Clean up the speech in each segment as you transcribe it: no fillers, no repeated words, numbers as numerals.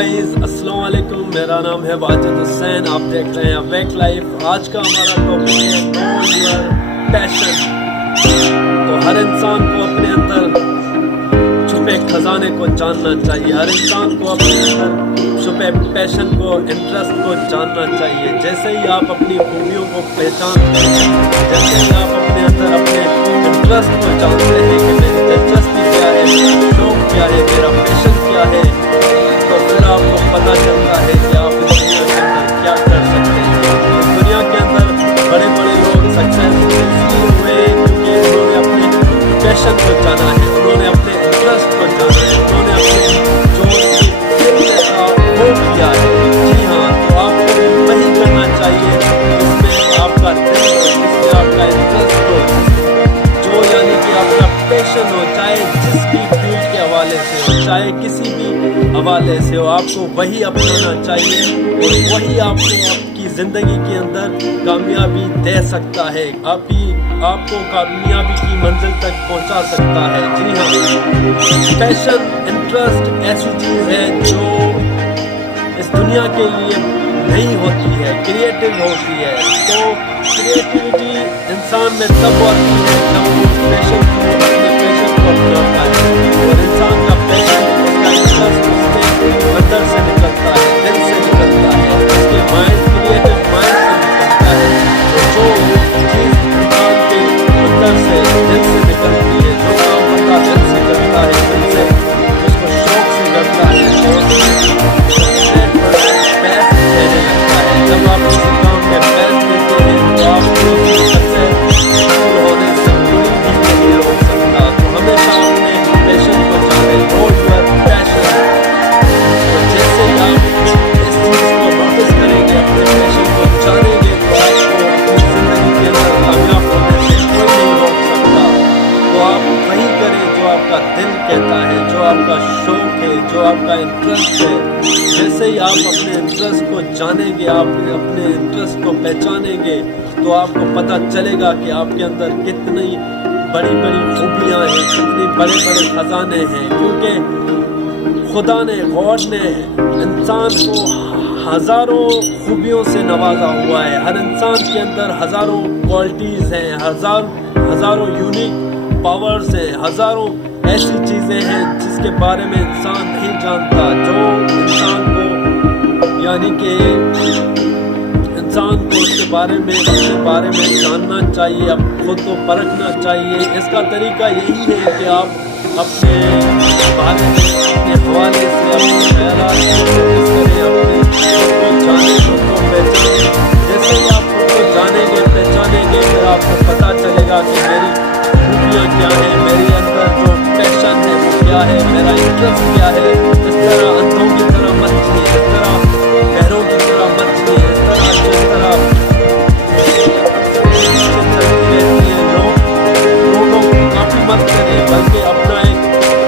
Guys अस्सलाम वालेकुम, मेरा नाम है वाजिद हुसैन। आप देख रहे हैं अवेक लाइफ। आज का हमारा टॉपिक है नो योर पैशन। तो हर इंसान को अपने अंदर छुपे खजाने को जानना चाहिए। हर इंसान को अपने अंदर छुपे पैशन को, इंटरेस्ट को जानना चाहिए। जैसे ही आप अपनी खूबियों को पहचानते हैं, जैसे ही आप अपने अंदर अपने इंटरेस्ट को जानते हैं कि मेरी दिलचस्पी क्या है, मेरा शौक क्या है, मेरा पैशन क्या है, तो फिर आपको पता चलता है कि आप इस दुनिया के अंदर क्या कर सकते हैं। इस दुनिया के अंदर बड़े बड़े लोग सक्सेसफुल इसलिए हुए क्योंकि उन्होंने अपने पैशन को जाना है, उन्होंने अपने इंटरेस्ट को जाना है, उन्होंने अपने जो वो किया है। जी हाँ, तो आपको भी वही करना चाहिए जिसमें आपका दिल हो, जिसमें आपका इंटरेस्ट हो, जो यानी कि आपका पैशन हो, चाहे जिस भी फील्ड के हवाले से हो, चाहे किसी भी हवाले से हो, आपको वही अपनाना चाहिए और वही आपको आपकी ज़िंदगी के अंदर कामयाबी दे सकता है, आपको कामयाबी की मंजिल तक पहुंचा सकता है। जी हाँ, पैशन, इंटरेस्ट ऐसी चीज़ है जो इस दुनिया के लिए नहीं होती है, क्रिएटिव होती है। तो क्रिएटिविटी इंसान में तब आती है जब वो पैशन को, अपने पैशन को अपनाता है और इंसान का पैशन, उसका इंटरेस्ट उसके अंदर से निकलता है, दिल से निकलता है, उसके माइंड, क्रिएटिव माइंड से निकलता है। तो जो चीज़ इंसान के अंदर से, दिल से निकलती है, जो काम बंदा दिल से करता है, दिल से उसको शौक से करता है, जब आप किसी काम में बेस्ट देते हैं तो आपको सक्सेसफुल होने से कोई भी नहीं रोक सकता। तो हमेशा अपने पैशन को जाने, नो योर पैशन। तो जैसे ही आप इस चीज़ को नोटिस करेंगे, अपने पैशन को जानेंगे, तो आपको अपनी ज़िंदगी के अंदर कामयाब होने से कोई नहीं रोक सकता। तो आप वही करें जो आपका दिल कहता है, जो आपका शौक है, जो आपका इंटरेस्ट है। जैसे ही आप अपने इंटरेस्ट को जानेंगे, आप अपने इंटरेस्ट को पहचानेंगे, तो आपको पता चलेगा कि आपके अंदर कितनी बड़ी बड़ी खूबियाँ हैं, कितने बड़े बड़े खजाने हैं। क्योंकि खुदा ने, गॉड ने इंसान को हज़ारों खूबियों से नवाजा हुआ है। हर इंसान के अंदर हज़ारों क्वालिटीज़ हैं, हज़ारों यूनिक पावर्स हैं, हज़ारों ऐसी चीज़ें हैं जिसके बारे में इंसान नहीं जानता, जो इंसान को यानी कि इंसान को उसके बारे में, अपने बारे में जानना चाहिए, अब खुद को परखना चाहिए। इसका तरीका यही है कि आप अपने बारे में, अपने हवाले से, अपने ख्यालात को नोटिस करें, अपने को जाने, खुद को पहचानें। जैसे ही आप खुद को जानेंगे, पहचानेंगे, फिर आपको पता चलेगा कि मेरी खूबियाँ क्या है, मेरे अंदर जो पैशन है वो क्या है, मेरा इंटरेस्ट क्या है। इस तरह अंधों की तरह मत जिए, इस तरह बहरों की तरह मत जिए, इस तरह जिस तरह रहती है लोगों को काफ़ी मत करें, बल्कि अपना एक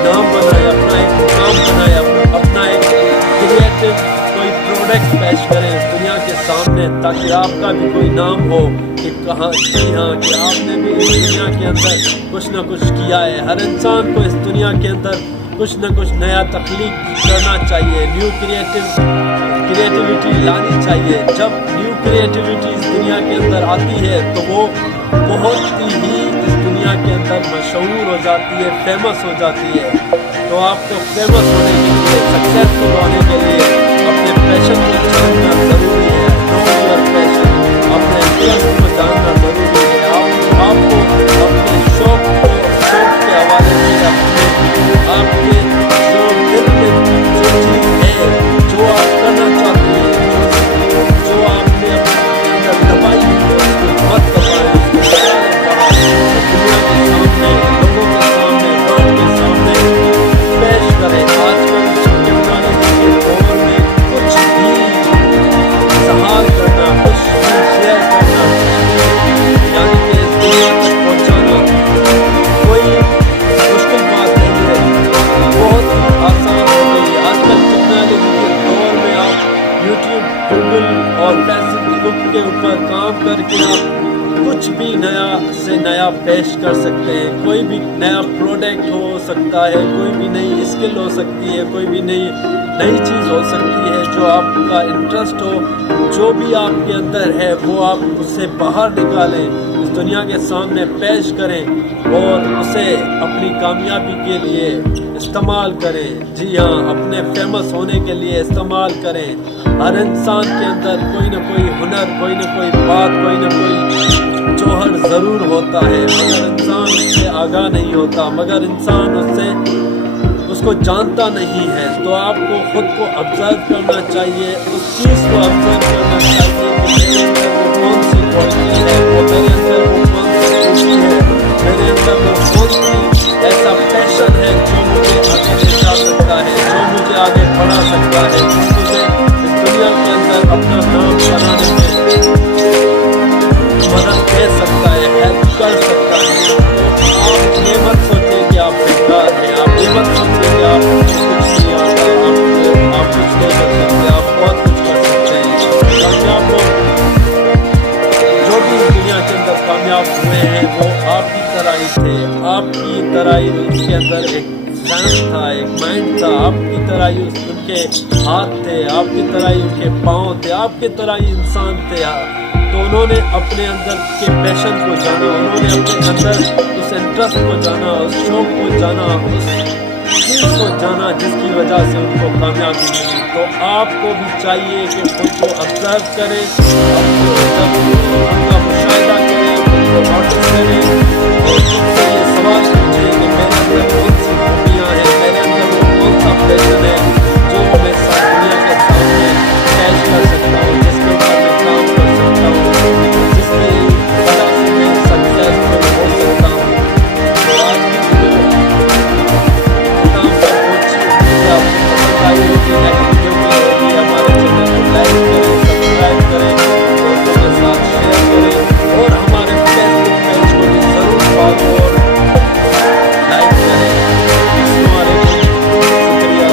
नाम बनाए, अपना एक काम बनाए, अपना एक क्रिएटिव कोई प्रोडक्ट पेश करें इस दुनिया के सामने, ताकि आपका भी कोई नाम हो कि कहाँ, जी हाँ, कि आपने भी इस दुनिया के अंदर कुछ ना कुछ किया है। हर इंसान को इस दुनिया के अंदर कुछ ना कुछ नया तख्लीक करना चाहिए, न्यू क्रिएटिविटी लानी चाहिए। जब न्यू क्रिएटिविटी इस दुनिया के अंदर आती है तो वो बहुत ही इस दुनिया के अंदर मशहूर हो जाती है, फेमस हो जाती है। तो आपको फेमस होने के लिए, सक्सेसफुल होने के लिए अपने पैशन को जानना ज़रूरी है। नो योर पैशन, अपने इंटरेस्ट को जानना ज़रूरी है। आपको अपने शौक के हवाले से, आपके जो दिल में जो चीज़ है, जो आप करना चाहते हैं, जो आपने अपने अंदर दबाई है, उसको मत दबाएं, उसको दुनिया के सामने, लोगों के सामने, वर्ल्ड के सामने पेश करें। आजकल टेक्नोलॉजी के दौर में कुछ भी इज़हार करना, कुछ भी शेयर करना, यानी कि इस दुनिया तक पहुँचाना कोई मुश्किल बात नहीं है, बहुत आसान हो गई। आजकल टेक्नोलॉजी के दौर में आप यूट्यूब, गूगल और फेसबुक के ऊपर काम करके आप कुछ भी नया से नया पेश कर सकते हैं। कोई भी नया प्रोडक्ट हो सकता है, कोई भी नई स्किल हो सकती है, कोई भी नई चीज़ हो सकती है जो आपका इंटरेस्ट हो। जो भी आपके अंदर है वो आप उससे बाहर निकालें, इस दुनिया के सामने पेश करें और उसे अपनी कामयाबी के लिए इस्तेमाल करें। जी हाँ, अपने फेमस होने के लिए इस्तेमाल करें। हर इंसान के अंदर कोई ना कोई हुनर, कोई ना कोई बात, कोई ना कोई जौहर ज़रूर होता है, मगर इंसान उससे आगाह नहीं होता, मगर इंसान उसको जानता नहीं है। तो आपको खुद को ऑब्जर्व करना चाहिए, उस चीज़ को ऑब्जर्व करना चाहिए कि मेरे अंदर वो कौन सी क्वालिटी है, वो मेरे अंदर वो कौन सी खुशी है, मेरे अंदर वो कौन सी ऐसा पैशन है जो मुझे आगे ले जा सकता है, जो मुझे आगे बढ़ा सकता है, जो मुझे इस दुनिया के अंदर अपना नाम बनाने में मदद दे सकता है, हेल्प कर सकता है। तो आप ये मत सोचें कि आप बेकार हैं, आप ये मत सोचें कि आप कुछ नहीं आता, आप कुछ नहीं कर सकते, आप बहुत कुछ कर सकते हैं। कामयाब लोग जो भी इस दुनिया के अंदर कामयाब हुए हैं वो आपकी तरह ही थे, आपकी तरह ही उनके अंदर एक ज़हन था, एक माइंड था, आपकी तरह ही उनके हाथ थे, आपकी तरह ही उनके पाँव थे, आपकी तरह ही इंसान थे। तो उन्होंने अपने अंदर के पैशन को जाना, उन्होंने अपने अंदर उस इंटरेस्ट को जाना, उस शौक को जाना, उस चीज़ को जाना जिसकी वजह से उनको कामयाबी मिली। तो आपको भी चाहिए कि खुद को ऑब्जर्व करें, उनका मुशाहिदा करें, उनको नोटिस करें और खुद से ये सवाल पूछें कि मेरे अंदर कौन सी खूबियाँ हैं, मेरे अंदर वो कौन सा पैशन है